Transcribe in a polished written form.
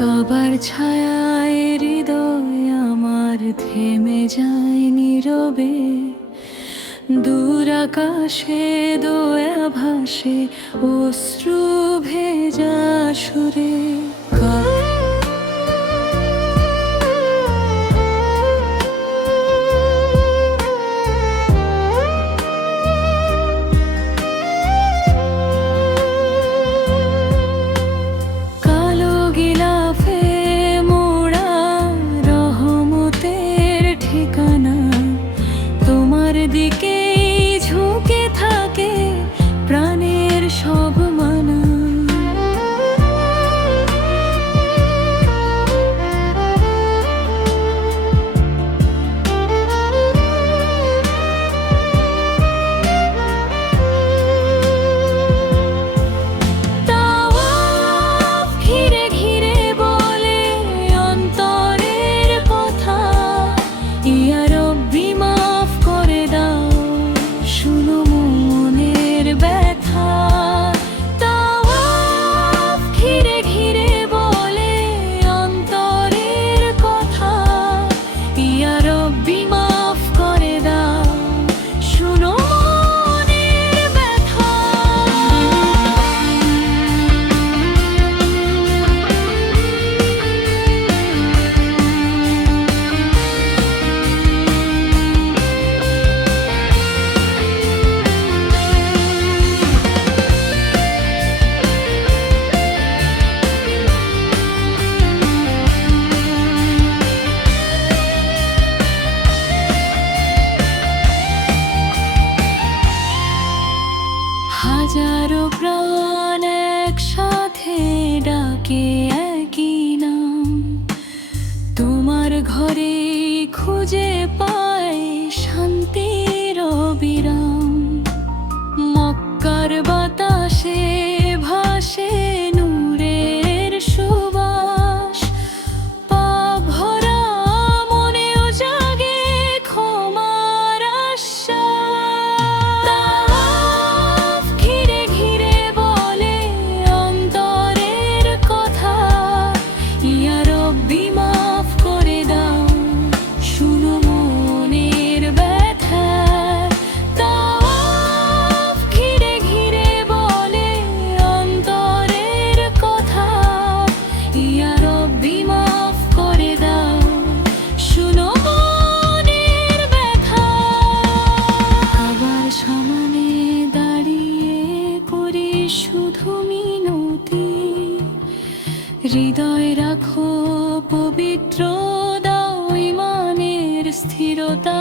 কাবার ছায়ায় হৃদয় আমার থেমে যায় নীরবে। দূর আকাশে দোয়া ভাসে অশ্রু ভেজা সুরে। কালো গিলাফে মোড়া রহমতের ঠিকানা, তোমার দিকে ঝুঁকে থাকে প্রাণের সব মানা। তাওয়াফ ঘিরে ঘিরে বলে অন্তরের কথা, ইয়া রব্বি মাফ করে দাও, শুনো মনের ব্যথা। তাওয়াফ ঘিরে ঘিরে বলে অন্তরের কথা, ইয়া রব্বি মাফ করে দাও, শুনো মনের ব্যথা। হাজারো প্রাণ একসাথে ডাকে একই নাম, তোমার ঘরে খুঁজে পায় শান্তির বিরাম। মক্কার বাতাসে ভাসে নূরের সুবাস, পাপ ভরা মনেও জাগে ক্ষমার আশ্বাস। তাওয়াফ ঘিরে ঘিরে বলে অন্তরের কথা, ইয়া রব্বি মাফ করে দাও, শুনো মনের ব্যথা। তাওয়াফ ঘিরে ঘিরে বলে অন্তরের কথা, ইয়া রব্বি মাফ করে দাও, শুনো মনের ব্যথা। আবার সামনে দাঁড়িয়ে করি শুধু মিনতি, হৃদয় রাখো পবিত্র, দাও ইমানের স্থিরতা।